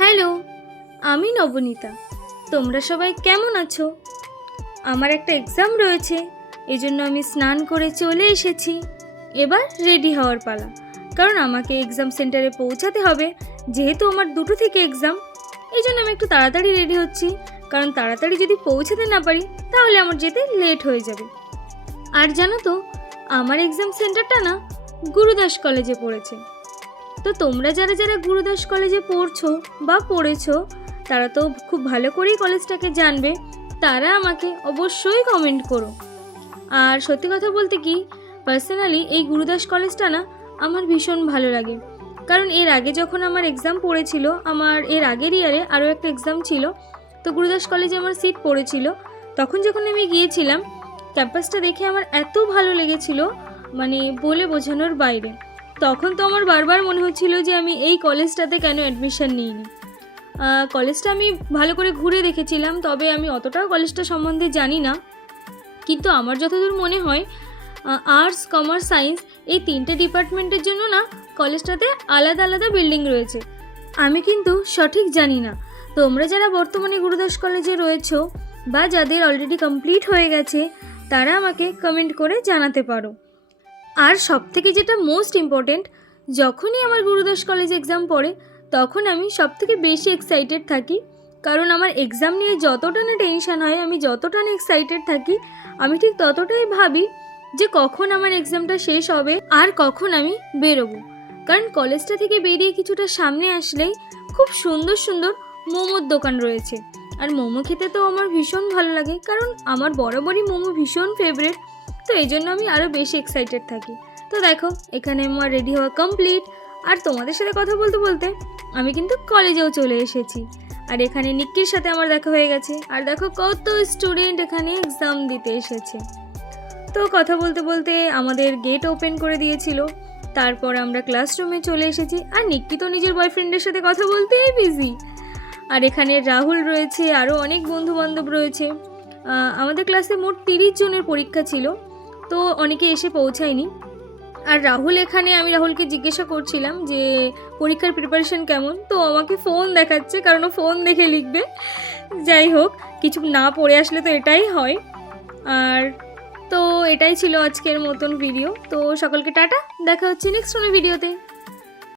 Hello, আমি নবনীতা। তোমরা সবাই কেমন আছো? আমার একটা এক্সাম রয়েছে, এজন্য আমি স্নান করে চলে এসেছি। এবার রেডি হওয়ার পালা, কারণ আমাকে এক্সাম সেন্টারে পৌঁছাতে হবে। যেহেতু আমার 2টো থেকে এক্সাম, এই জন্য আমি একটু তাড়াতাড়ি রেডি হচ্ছি, কারণ তাড়াতাড়ি যদি পৌঁছাতে না পারি তাহলে আমার যেতে লেট হয়ে যাবে। আর জানো তো, আমার এক্সাম সেন্টারটা না গুরুদাস কলেজে পড়েছে। তো তোমরা যারা যারা গুরুদাস কলেজে পড়ছো বা পড়েছো, তারা তো খুব ভালো করেই কলেজটাকে জানবে। তারা আমাকে অবশ্যই কমেন্ট করো। আর সত্যি কথা বলতে কি, পার্সোনালি এই গুরুদাস কলেজটা না আমার ভীষণ ভালো লাগে। কারণ এর আগে যখন আমার এক্সাম পড়েছিল, আমার এর আগের ইয়ারে আরও একটা এক্সাম ছিল, তো গুরুদাস কলেজে আমার সিট পড়েছিল। তখন যখন আমি গিয়েছিলাম, ক্যাম্পাসটা দেখে আমার এত ভালো লেগেছিল, মানে বলে বোঝানোর বাইরে। তখন তো আমার বারবার মনে হচ্ছিল যে আমি এই কলেজটাতে কেন অ্যাডমিশন নিইনি। কলেজটা আমি ভালো করে ঘুরে দেখেছিলাম, তবে আমি অতটাও কলেজটা সম্বন্ধে জানি না। কিন্তু আমার যতদূর মনে হয়, আর্টস, কমার্স, সায়েন্স এই 3টে ডিপার্টমেন্টের জন্য না কলেজটাতে আলাদা আলাদা বিল্ডিং রয়েছে। আমি কিন্তু সঠিক জানি না। তোমরা যারা বর্তমানে গুরুদাস কলেজে রয়েছো বা যাদের অলরেডি কমপ্লিট হয়ে গেছে, তারা আমাকে কমেন্ট করে জানাতে পারো। আর সবথেকে যেটা মোস্ট ইম্পর্টেন্ট, যখনই আমার গুরুদাস কলেজে এক্সাম পড়ে তখন আমি সবথেকে বেশি এক্সাইটেড থাকি। কারণ আমার এক্সাম নিয়ে যতটা না টেনশন হয়, আমি যতটা না এক্সাইটেড থাকি, আমি ঠিক ততটাই ভাবি যে কখন আমার এক্সামটা শেষ হবে আর কখন আমি বেরোবো। কারণ কলেজটা থেকে বেরিয়ে কিছুটা সামনে আসলেই খুব সুন্দর সুন্দর মোমোর দোকান রয়েছে। আর মোমো খেতে তো আমার ভীষণ ভালো লাগে, কারণ আমার বরাবরই মোমো ভীষণ ফেভারিট। তো এই জন্য আমি আরও বেশি এক্সাইটেড থাকি। তো দেখো, এখানে আমার রেডি হওয়া কমপ্লিট। আর তোমাদের সাথে কথা বলতে বলতে আমি কিন্তু কলেজেও চলে এসেছি। আর এখানে নিক্কির সাথে আমার দেখা হয়ে গেছে। আর দেখো কত স্টুডেন্ট এখানে এক্সাম দিতে এসেছে। তো কথা বলতে বলতে আমাদের গেট ওপেন করে দিয়েছিল। তারপর আমরা ক্লাসরুমে চলে এসেছি। আর নিক্কি তো নিজের বয়ফ্রেন্ডের সাথে কথা বলতেই বিজি। আর এখানে রাহুল রয়েছে, আরও অনেক বন্ধু বান্ধব রয়েছে। আমাদের ক্লাসে মোট 30 জনের পরীক্ষা ছিল, তো অনেকে এসে পৌঁছায়নি। আর রাহুল এখানে, আমি রাহুলকে জিজ্ঞাসা করছিলাম যে পরীক্ষার প্রিপারেশন কেমন, তো আমাকে ফোন দেখাচ্ছে, কারণ ও ফোন দেখে লিখবে। যাই হোক, কিছু না পড়ে আসলে তো এটাই হয়। আর তো এটাই ছিল আজকের মতন ভিডিও। তো সকলকে টাটা, দেখা হচ্ছে নেক্সট কোনো ভিডিওতে।